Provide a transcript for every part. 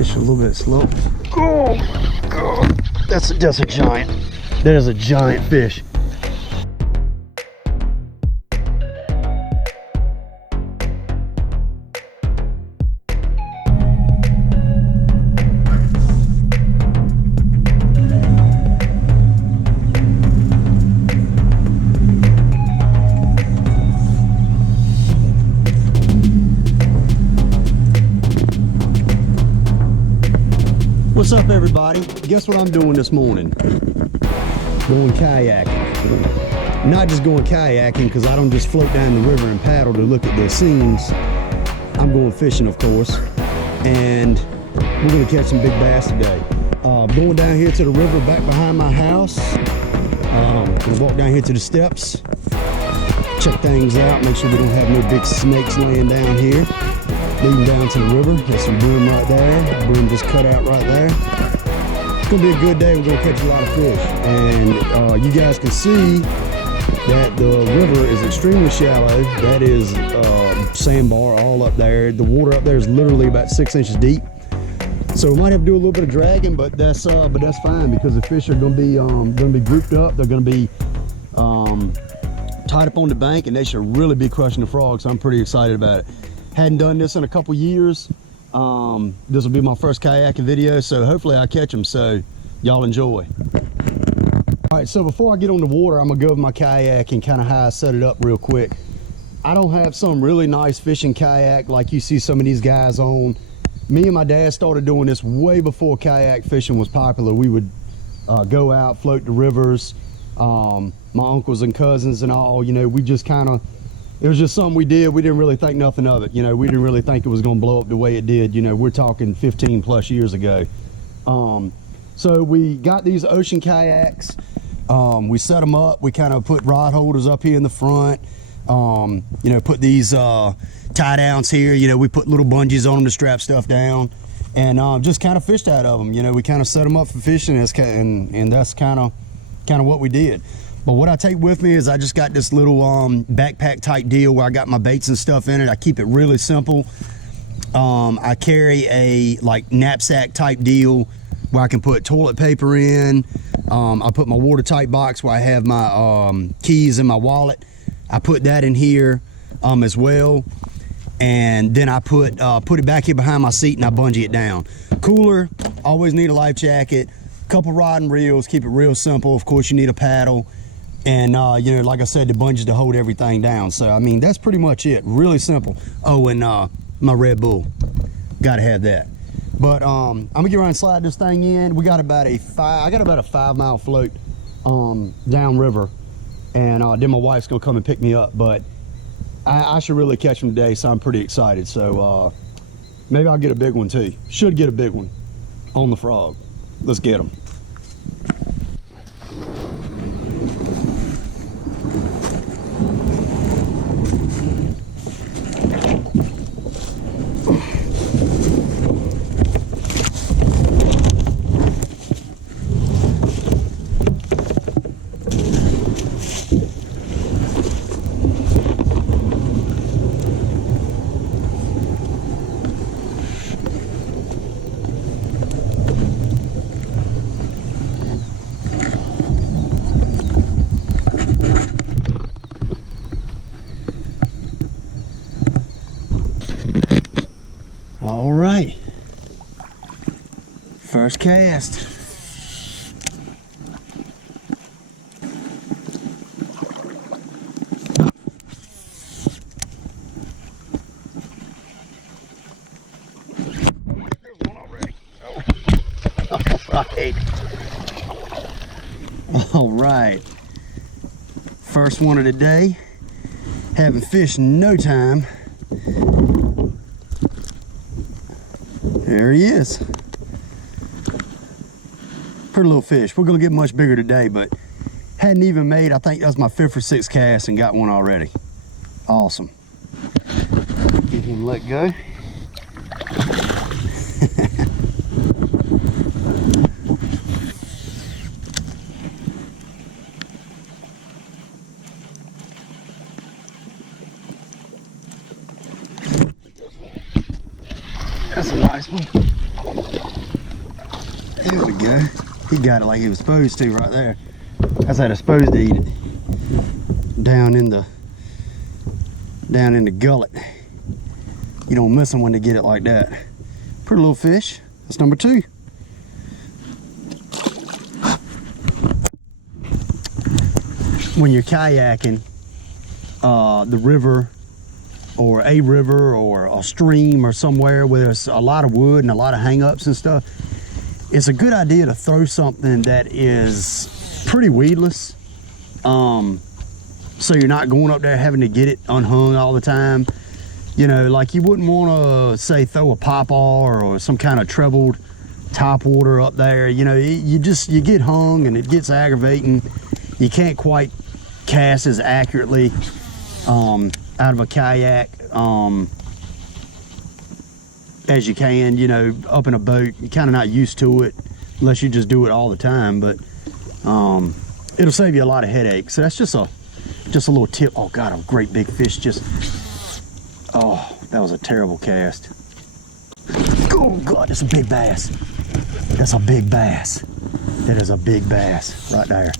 Fish a little bit slow. Oh my God. That's a giant. That is a giant fish. What's up, everybody? Guess what I'm doing this morning? Going kayaking. Not just going kayaking because I don't just float down the river and paddle to look at the scenes. I'm going fishing, of course, and we're gonna catch some big bass today. Going down here to the river back behind my house. Gonna walk down here to the steps, check things out, make sure we don't have no big snakes laying down here. Leading down to the river. There's some broom right there. Broom just cut out right there. It's gonna be a good day. We're gonna catch a lot of fish, and you guys can see that the river is extremely shallow. That is sandbar all up there. The water up there is literally about 6 inches deep. So we might have to do a little bit of dragging, but that's fine because the fish are gonna be grouped up. They're gonna be tied up on the bank, and they should really be crushing the frogs. I'm pretty excited about it. Hadn't done this in a couple years. This will be my first kayaking video, so hopefully I catch them, so y'all enjoy. All right, so before I get on the water, I'm gonna go over my kayak and kind of how I set it up real quick. I don't have some really nice fishing kayak like you see some of these guys on. Me and my dad started doing this way before kayak fishing was popular. We would go out, float the rivers. My uncles and cousins and all, you know, we just kind of, it was just something we did. We didn't really think nothing of it. You know, we didn't really think it was going to blow up the way it did. You know, we're talking 15 plus years ago. So we got these ocean kayaks. We set them up. We kind of put rod holders up here in the front. You know, put these tie downs here. You know, we put little bungees on them to strap stuff down, and just kind of fished out of them. You know, we kind of set them up for fishing, and that's kind of what we did. But what I take with me is I just got this little backpack type deal where I got my baits and stuff in it. I keep it really simple. I carry a like knapsack type deal where I can put toilet paper in. I put my watertight box where I have my keys in my wallet. I put that in here as well. And then I put it back here behind my seat and I bungee it down. Cooler, always need a life jacket. Couple rod and reels, keep it real simple. Of course you need a paddle. And you know, like I said, the bungees to hold everything down. So I mean, that's pretty much it. Really simple. Oh, and my Red Bull, gotta have that. But I'm gonna get around and slide this thing in. We got about I got about a 5 mile float down river, and then my wife's gonna come and pick me up. But I should really catch them today, so I'm pretty excited. So maybe I'll get a big one too. Should get a big one on the frog. Let's get them. All right, first cast. There's one already. All right, first one of the day. Haven't fished in no time. There he is. Pretty little fish. We're gonna get much bigger today, but hadn't even made, I think that was my 5th or 6th cast and got one already. Awesome. Get him let go. That's a nice one. There we go. He got it like he was supposed to right there. That's how they're supposed to eat it. Down in the gullet. You don't miss them when they get it like that. Pretty little fish. That's number 2. When you're kayaking, the river or a stream or somewhere where there's a lot of wood and a lot of hang-ups and stuff, it's a good idea to throw something that is pretty weedless, so you're not going up there having to get it unhung all the time. You know, like you wouldn't want to, say, throw a poplar or some kind of trebled topwater up there. You know, you get hung and it gets aggravating. You can't quite cast as accurately out of a kayak as you can, you know, up in a boat. You're kind of not used to it unless you just do it all the time, but it'll save you a lot of headaches. So that's just a little tip. Oh God, a great big fish just, oh, that was a terrible cast. Oh God, that's a big bass. That's a big bass. That is a big bass right there.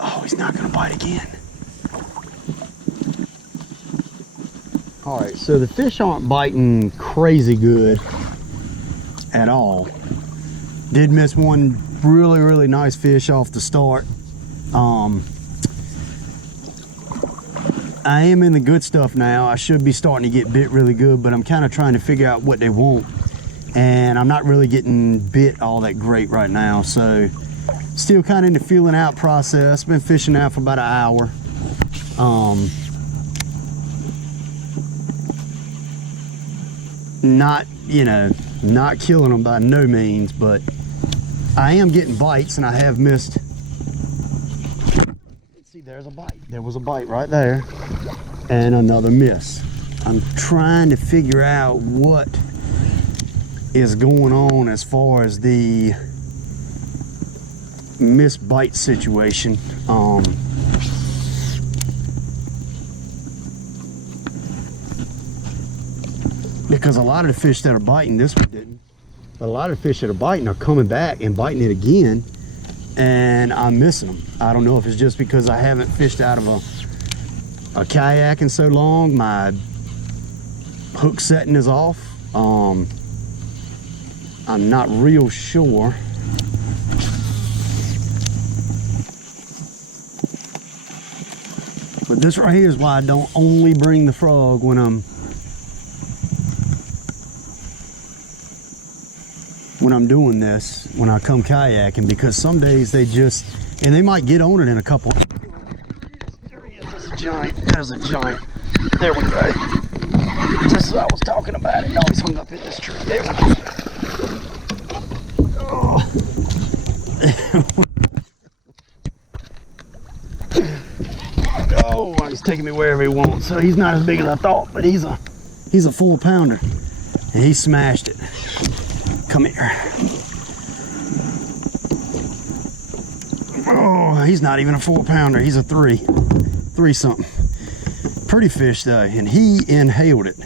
Oh, he's not gonna bite again. All right, so the fish aren't biting crazy good at all. Did miss one really nice fish off the start. I am in the good stuff now. I should be starting to get bit really good, but I'm kind of trying to figure out what they want, and I'm not really getting bit all that great right now. So still kind of in the feeling out process. Been fishing now for about an hour. Not, you know, not killing them by no means, but I am getting bites, and I have missed. See, there's a bite. There was a bite right there, and another miss. I'm trying to figure out what is going on as far as the missed bite situation. Because a lot of the fish that are biting, this one didn't, but a lot of the fish that are biting are coming back and biting it again, and I'm missing them. I don't know if it's just because I haven't fished out of a kayak in so long. My hook setting is off. I'm not real sure. But this right here is why I don't only bring the frog when I'm doing this, when I come kayaking, because some days they just, and they might get on it in a couple. There he is. That's a giant. That's a giant. There we go. Just as I was talking about it. Oh, he's hung up in this tree. There we go. Oh. Oh, he's taking me wherever he wants. So he's not as big as I thought, but he's a 4-pounder, and he smashed it. Come here. Oh, he's not even a 4-pounder. He's a 3 something. Pretty fish though, and he inhaled it.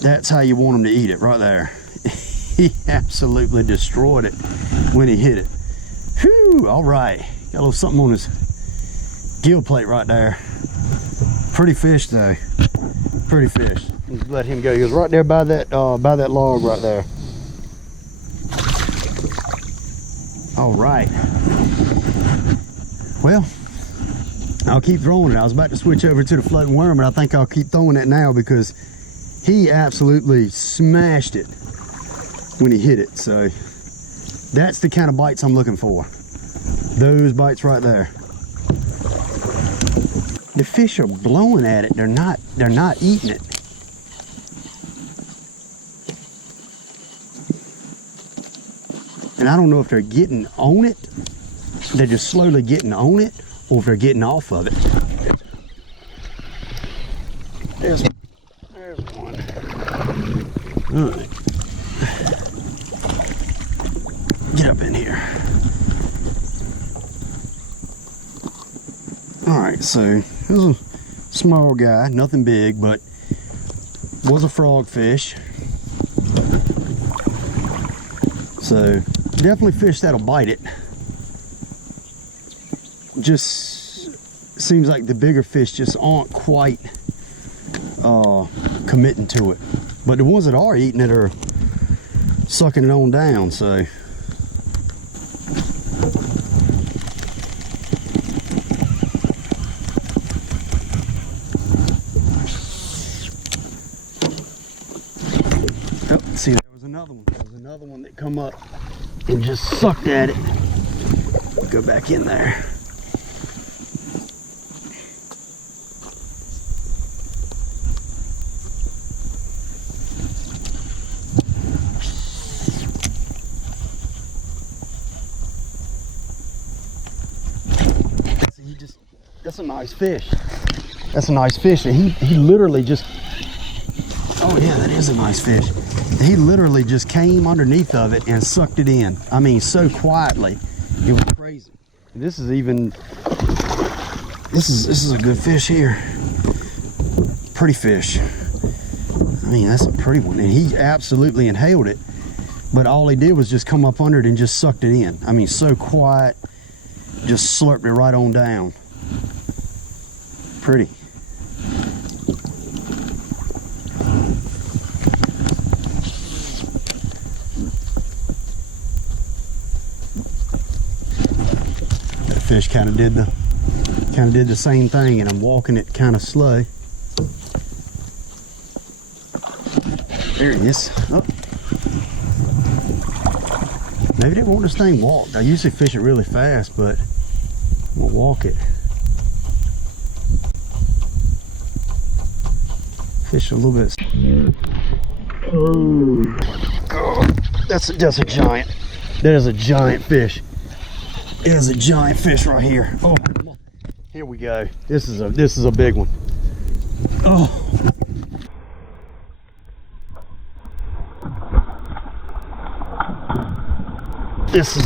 That's how you want him to eat it, right there. He absolutely destroyed it when he hit it. Whew, all right. Got a little something on his gill plate right there. Pretty fish though. Pretty fish. Just let him go. He was right there by that log right there. All right. Well, I'll keep throwing it. I was about to switch over to the floating worm, but I think I'll keep throwing it now because he absolutely smashed it when he hit it. So that's the kind of bites I'm looking for. Those bites right there. The fish are blowing at it. They're not eating it. And I don't know if they're getting on it, they're just slowly getting on it, or if they're getting off of it. There's one. All right. Get up in here. All right, so there's Small guy, nothing big, but was a frog fish. So definitely fish that'll bite it. Just seems like the bigger fish just aren't quite committing to it. But the ones that are eating it are sucking it on down, so. Oh, see, there was another one. There was another one that come up and just sucked at it. Go back in there. That's a nice fish. That's a nice fish. And he literally just, oh yeah, that is a nice fish. He literally just came underneath of it and sucked it in. I mean, so quietly. It was crazy. And this is even, this is a good fish here. Pretty fish. I mean, that's a pretty one. And he absolutely inhaled it. But all he did was just come up under it and just sucked it in. I mean, so quiet. Just slurped it right on down. Pretty. That fish kind of did the same thing, and I'm walking it kind of slow. There he is. Oh. Maybe they want this thing walked. I usually fish it really fast, but I'm gonna walk it. Fish a little bit. Oh God, that's a giant. That is a giant fish. It is a giant fish right here. Oh, here we go. This is a big one. Oh. This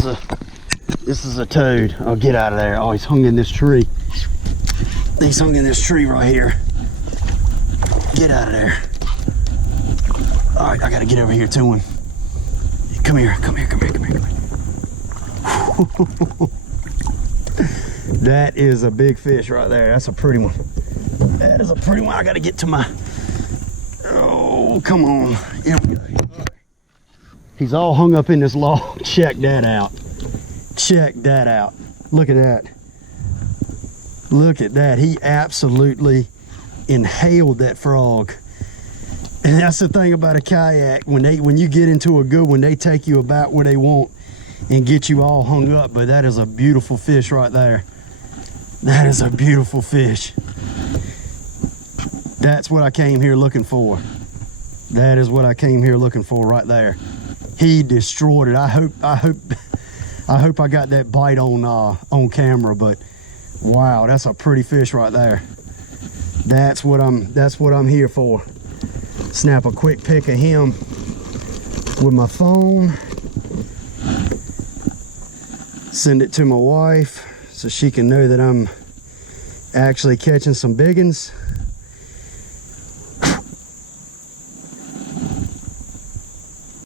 is a toad. Oh, get out of there. Oh, he's hung in this tree. He's hung in this tree right here. Get out of there. All right, I gotta get over here to him. Come here, come here, come here, come here, come here. That is a big fish right there. That's a pretty one. That is a pretty one. I gotta get to my, oh, come on. Here we go. He's all hung up in this log. Check that out. Check that out. Look at that. Look at that. He absolutely inhaled that frog. And that's the thing about a kayak. When you get into a good one, they take you about where they want and get you all hung up. But that is a beautiful fish right there. That is a beautiful fish. That's what I came here looking for. That is what I came here looking for right there. He destroyed it. I hope I got that bite on camera, but wow, that's a pretty fish right there. That's what I'm here for. Snap a quick pic of him with my phone. Send it to my wife so she can know that I'm actually catching some big ones.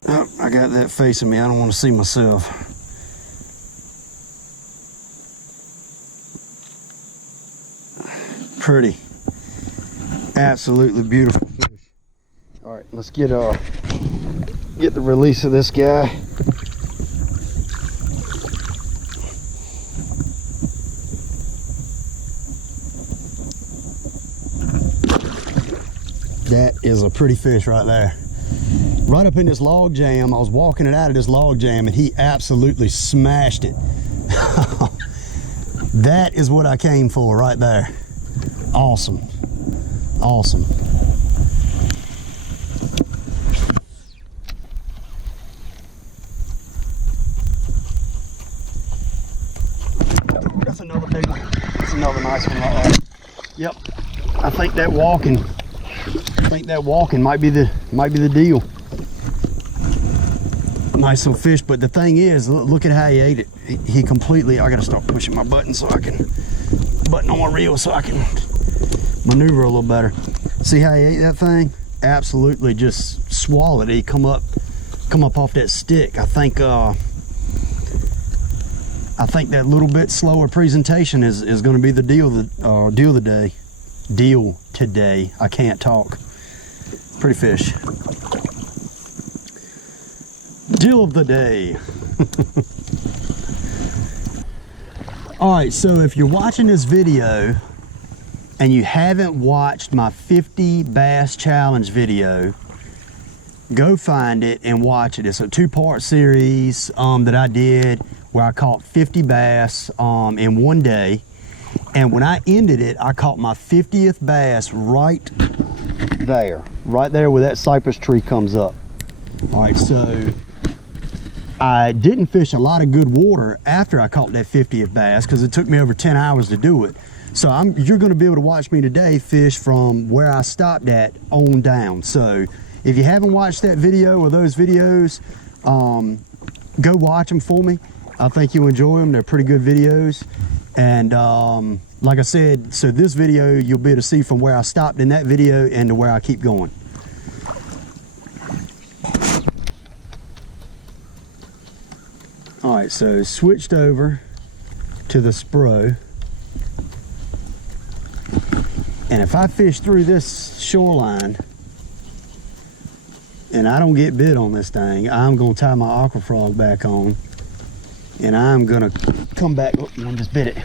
Oh, I got that facing me. I don't want to see myself. Pretty. Absolutely beautiful fish. All right, let's get the release of this guy. That is a pretty fish right there. Right up in this log jam. I was walking it out of this log jam and he absolutely smashed it. That is what I came for right there. Awesome. Awesome. That's another big one. That's another nice one right there. Yep. I think that walking might be the deal. Nice little fish, but the thing is, look at how he ate it. He completely, I gotta start pushing my button so I can, button on my reel so I can maneuver a little better. See how he ate that thing? Absolutely just swallowed it. He come up off that stick. I think that little bit slower presentation is going to be the deal today. I can't talk. Pretty fish. Deal of the day. All right, so if you're watching this video and you haven't watched my 50 bass challenge video, go find it and watch it. It's a 2-part series that I did where I caught 50 bass in one day. And when I ended it, I caught my 50th bass right there where that cypress tree comes up. All right, so I didn't fish a lot of good water after I caught that 50th bass because it took me over 10 hours to do it. So you're going to be able to watch me today fish from where I stopped at on down. So if you haven't watched that video or those videos, go watch them for me. I think you'll enjoy them. They're pretty good videos. And like I said, so this video you'll be able to see from where I stopped in that video and to where I keep going. All right, so switched over to the Spro. And if I fish through this shoreline and I don't get bit on this thing, I'm gonna tie my aqua frog back on and I'm gonna come back, oh, one just bit it.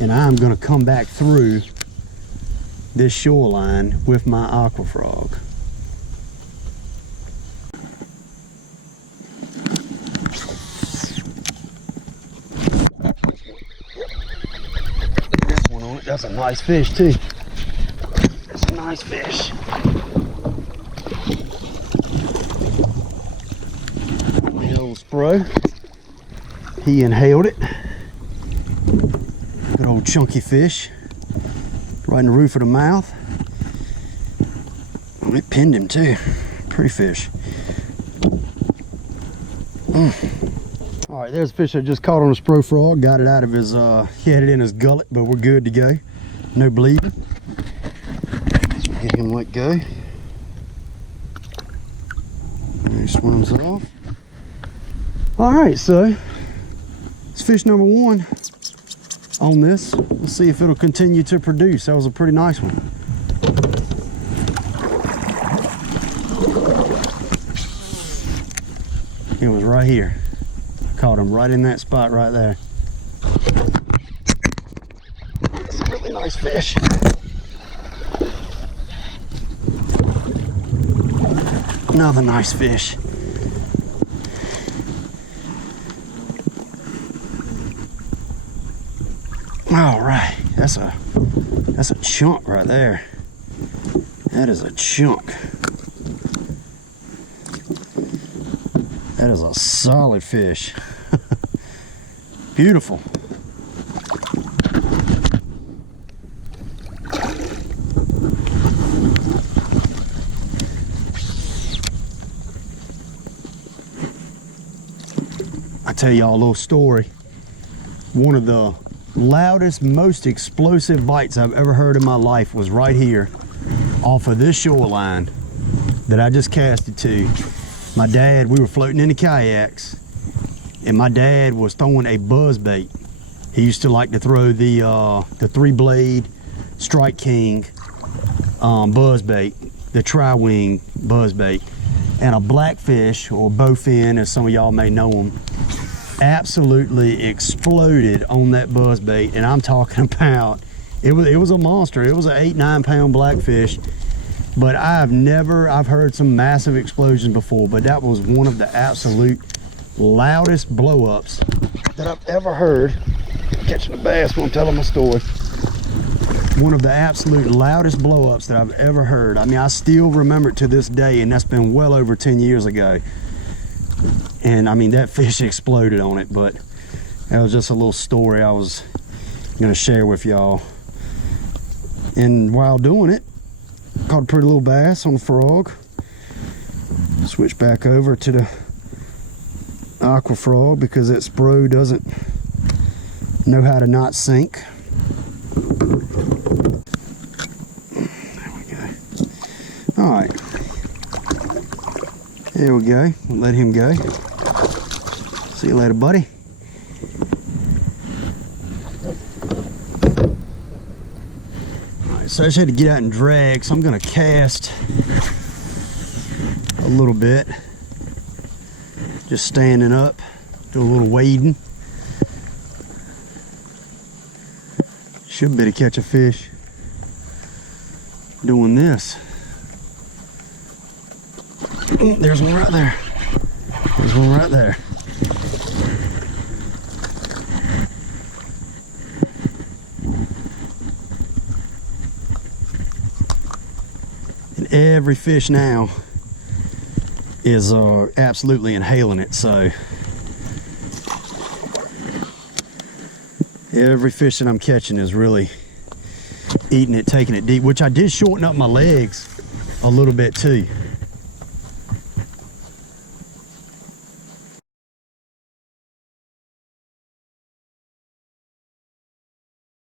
And I'm gonna come back through this shoreline with my aqua frog. This one on it, that's a nice fish too. That's a nice fish. The old Spro. He inhaled it. Good old chunky fish. Right in the roof of the mouth. Oh, it pinned him too. Pretty fish. All right, there's a fish I just caught on a Spro frog. Got it out of his, he had it in his gullet, but we're good to go. No bleeding. Let's get him let go. And he swims off. All right, so it's fish number 1 on this. Let's see if it'll continue to produce. That was a pretty nice one. It was right here. I caught him right in that spot right there. It's a really nice fish. Another nice fish. All right, that's a chunk right there. That is a chunk. That is a solid fish. Beautiful. I tell y'all a little story. One of the loudest, most explosive bites I've ever heard in my life was right here off of this shoreline that I just casted to. My dad, we were floating in the kayaks and my dad was throwing a buzz bait. He used to like to throw the 3-blade Strike King buzz bait, the tri-wing buzz bait, and a blackfish, or bowfin as some of y'all may know them, absolutely exploded on that buzz bait. And I'm talking about, it was a monster. It was an 8-9 pound blackfish. But I've heard some massive explosions before, but that was one of the absolute loudest blow-ups that I've ever heard. Catching a bass while I'm telling my story. One of the absolute loudest blow-ups that I've ever heard. I mean, I still remember it to this day, and that's been well over 10 years ago. And I mean, that fish exploded on it, but that was just a little story I was gonna share with y'all. And while doing it, caught a pretty little bass on the frog. Switch back over to the aqua frog because that Spro doesn't know how to not sink. All right. There we go. We'll let him go. See you later, buddy. All right, so I just had to get out and drag, so I'm gonna cast a little bit. Just standing up, do a little wading. Should be able to catch a fish doing this. There's one right there. There's one right there. And every fish now is absolutely inhaling it, so every fish that I'm catching is really eating it, taking it deep, which I did shorten up my legs a little bit too.